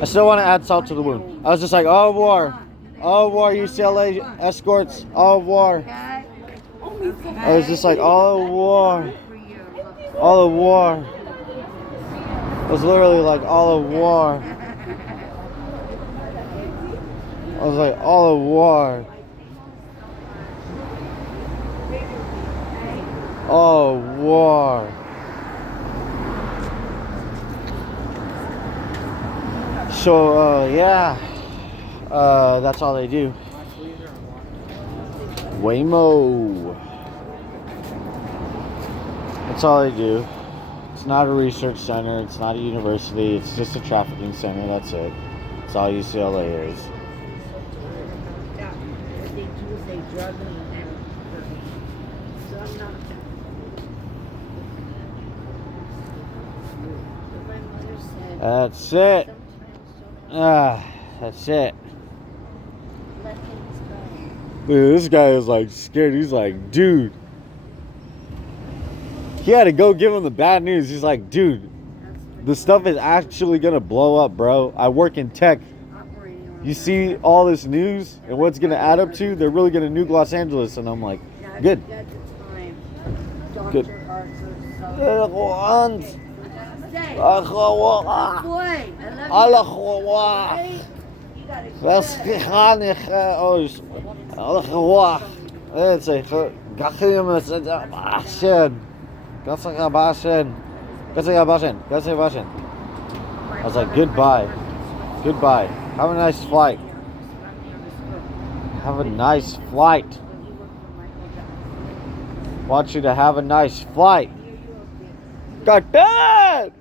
I still want to add salt to the wound. I was just like, au revoir. Au revoir, UCLA escorts. Au revoir. I was just like, au revoir. Au revoir. It was literally like, au revoir. I was like, au revoir. Au revoir. So, yeah. That's all they do. Waymo. That's all they do. It's not a research center. It's not a university. It's just a trafficking center. That's it. That's all UCLA is. That's it. That's it. Dude, this guy is like scared. He's like, dude. He had to go give him the bad news. He's like, dude, the stuff is actually gonna blow up, bro. I work in tech. You see all this news and what's gonna add up to? They're really gonna nuke Los Angeles. And I'm like, good. Good. I was like, goodbye. Goodbye. Have a nice flight. Have a nice flight. Want you to have a nice flight. ¡Cartel!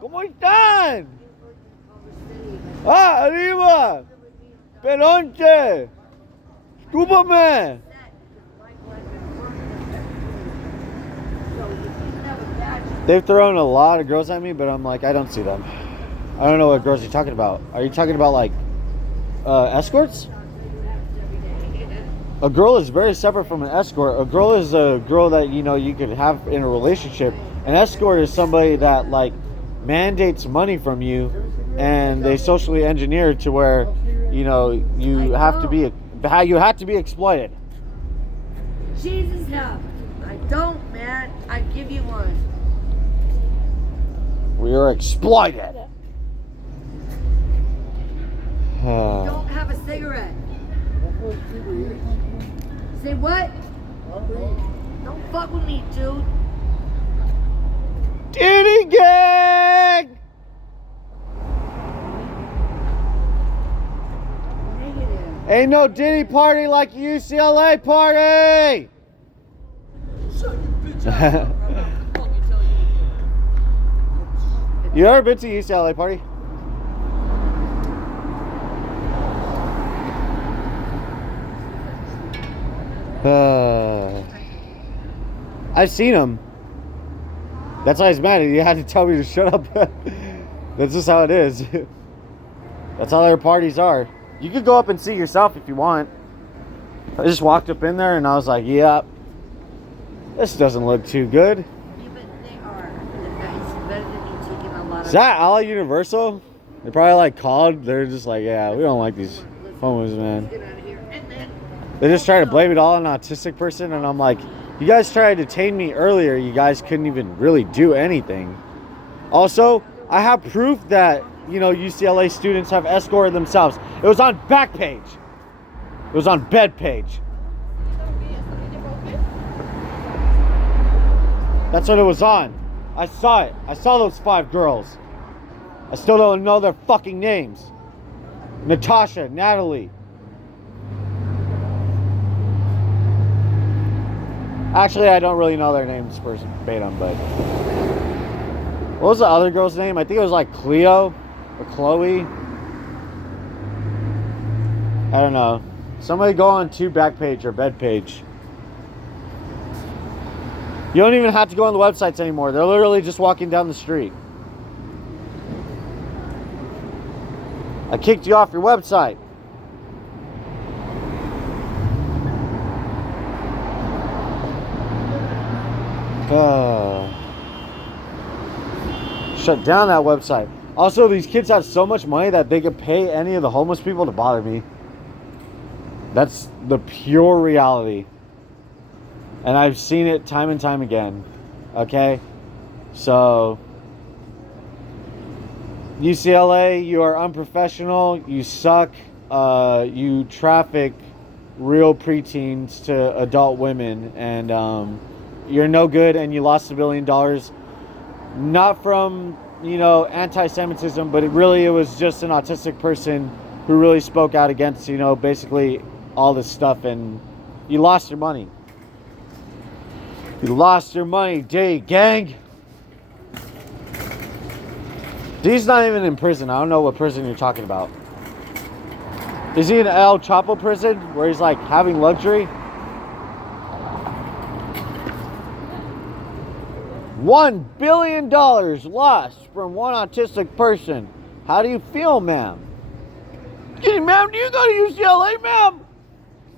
¿Cómo están? ¡Ah, arriba! ¡Pelonche! ¡Escúpame! They've thrown a lot of girls at me, but I'm like, I don't see them. I don't know what girls you're talking about. Are you talking about like escorts? A girl is very separate from an escort. A girl is a girl that, you know, you could have in a relationship. An escort is somebody that like mandates money from you, and they socially engineer to where, you know, you have to be exploited. Jesus help! I don't, man. I give you one. We are exploited. You don't have a cigarette. Say what? Don't fuck with me, dude. Duty gang! Negative. Ain't no Diddy party like UCLA party! You ever been to UCLA party? I've seen him. That's why he's mad. He had to tell me to shut up. That's just how it is. That's how their parties are. You could go up and see yourself if you want. I just walked up in there and I was like, yeah, this doesn't look too good. Yeah, but they are. It's better than you taking a lot of... Is that all Universal? They probably like called. They're just like, yeah, we don't like these homos, man. Get out of here. And then... They just try to blame it all on an autistic person, and I'm like, you guys tried to detain me earlier. You guys couldn't even really do anything. Also, I have proof that, you know, UCLA students have escorted themselves. It was on back page. It was on bed page. That's what it was on. I saw it. I saw those 5 girls. I still don't know their fucking names. Natasha, Natalie. Actually, I don't really know their names verbatim, but... What was the other girl's name? I think it was like Cleo or Chloe. I don't know. Somebody go on to Backpage or Bedpage. You don't even have to go on the websites anymore. They're literally just walking down the street. I kicked you off your website. Shut down that website. Also, these kids have so much money that they could pay any of the homeless people to bother me. That's the pure reality. And I've seen it time and time again. Okay? So, UCLA, you are unprofessional. You suck. You traffic real preteens to adult women. And you're no good, and you lost $1 billion. Not from, anti-Semitism, but it was just an autistic person who really spoke out against, basically all this stuff, and you lost your money. You lost your money, D gang. D's not even in prison. I don't know what prison you're talking about. Is he in El Chapo prison where he's like having luxury? $1 billion lost from one autistic person. How do you feel, ma'am? Excuse me, ma'am, do you go to UCLA, ma'am?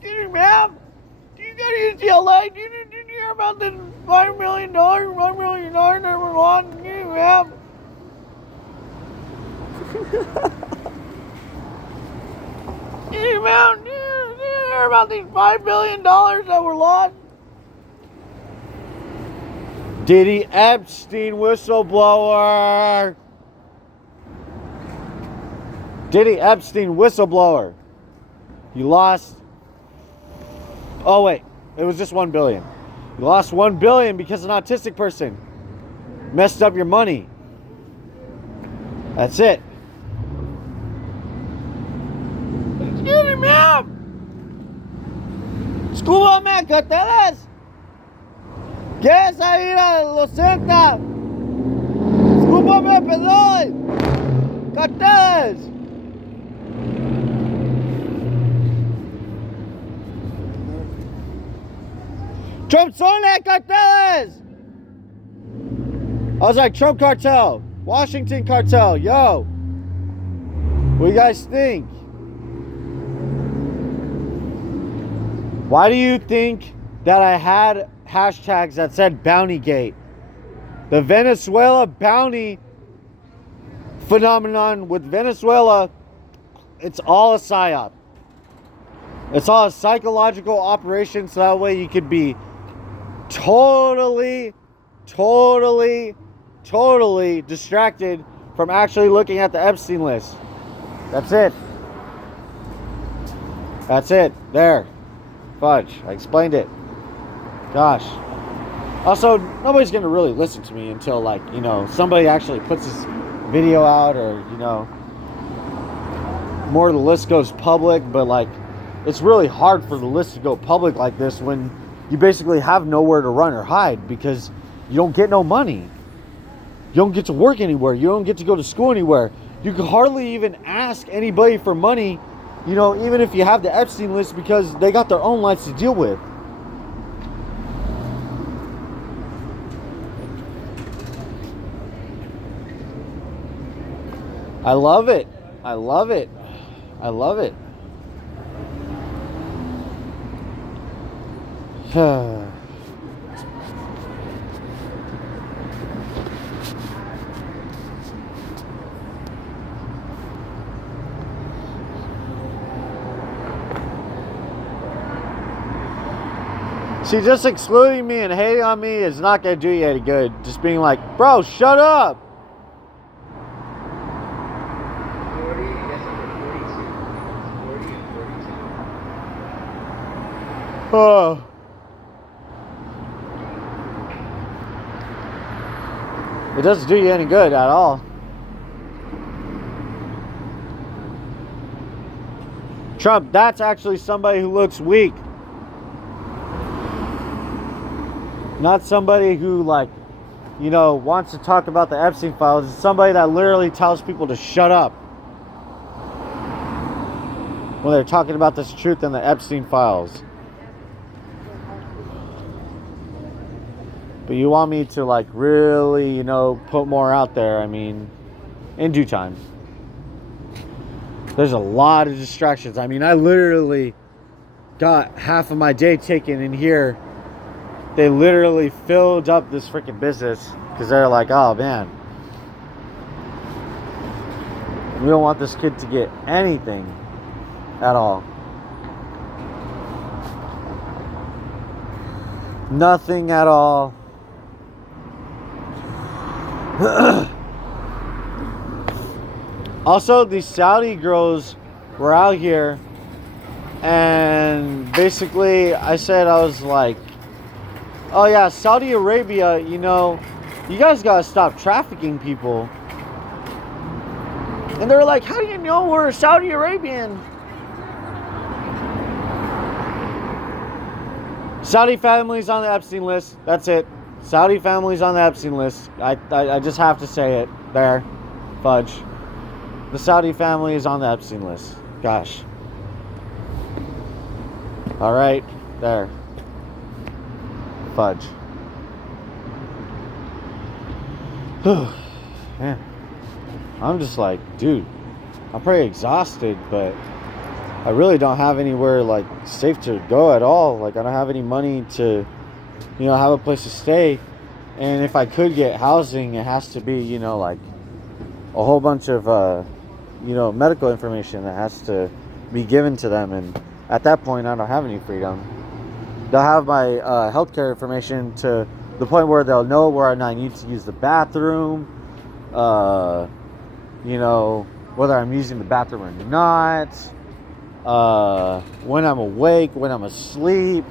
Excuse me, ma'am, do you go to UCLA? Did you hear about this $5 million, $1 million that was lost? Excuse me, ma'am. Excuse me, ma'am, did you hear about these $5 billion that were lost? Diddy Epstein whistleblower. Diddy Epstein whistleblower. You lost. Oh wait, it was just $1 billion. You lost $1 billion because an autistic person messed up your money. That's it. Excuse me, ma'am. Discúlpame, carteles. ¿Quieres ir a los centros? Discúlpame, perdón. Carteles. Trump Sonic carteles. I was like, Trump cartel, Washington cartel, yo. What do you guys think? Why do you think that I had hashtags that said Bountygate? The Venezuela bounty phenomenon with Venezuela, it's all a psyop. It's all a psychological operation so that way you could be totally distracted from actually looking at the Epstein list. That's it. That's it. There. Fudge. I explained it. Gosh. Also, nobody's going to really listen to me until, like, somebody actually puts this video out or, more of the list goes public. But, like, it's really hard for the list to go public like this when you basically have nowhere to run or hide because you don't get no money. You don't get to work anywhere. You don't get to go to school anywhere. You can hardly even ask anybody for money, even if you have the Epstein list because they got their own lives to deal with. I love it. I love it. I love it. See, just excluding me and hating on me is not going to do you any good. Just being like, bro, shut up. Oh. It doesn't do you any good at all. Trump, that's actually somebody who looks weak. Not somebody who, wants to talk about the Epstein files. It's somebody that literally tells people to shut up when they're talking about this truth in the Epstein files. But you want me to, really, put more out there. I mean, in due time. There's a lot of distractions. I mean, I literally got half of my day taken in here. They literally filled up this freaking business because they're like, oh, man. We don't want this kid to get anything at all. Nothing at all. Also, these Saudi girls were out here, and basically I was like, oh yeah, Saudi Arabia, you know, you guys gotta stop trafficking people. And they're like, how do you know we're Saudi Arabian? Saudi families on the Epstein list. That's it. Saudi families on the Epstein list. I just have to say it. There. Fudge. The Saudi family is on the Epstein list. Gosh. Alright. There. Fudge. Man. I'm just like, dude, I'm pretty exhausted, but I really don't have anywhere like safe to go at all. Like, I don't have any money to, you know, have a place to stay. And if I could get housing, it has to be, you know, like a whole bunch of, you know, medical information that has to be given to them. And at that point, I don't have any freedom. They'll have my healthcare information to the point where they'll know where I need to use the bathroom. You know, whether I'm using the bathroom or not, when I'm awake, when I'm asleep.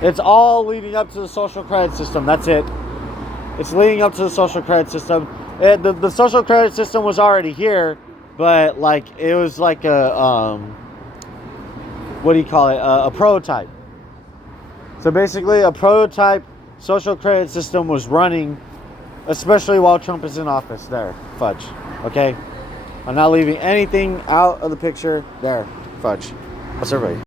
It's all leading up to the social credit system. That's it. It's leading up to the social credit system. The social credit system was already here, but like it was like a what do you call it? A prototype. So basically, a prototype social credit system was running, especially while Trump is in office. There, fudge. Okay, I'm not leaving anything out of the picture. There, fudge. What's everybody?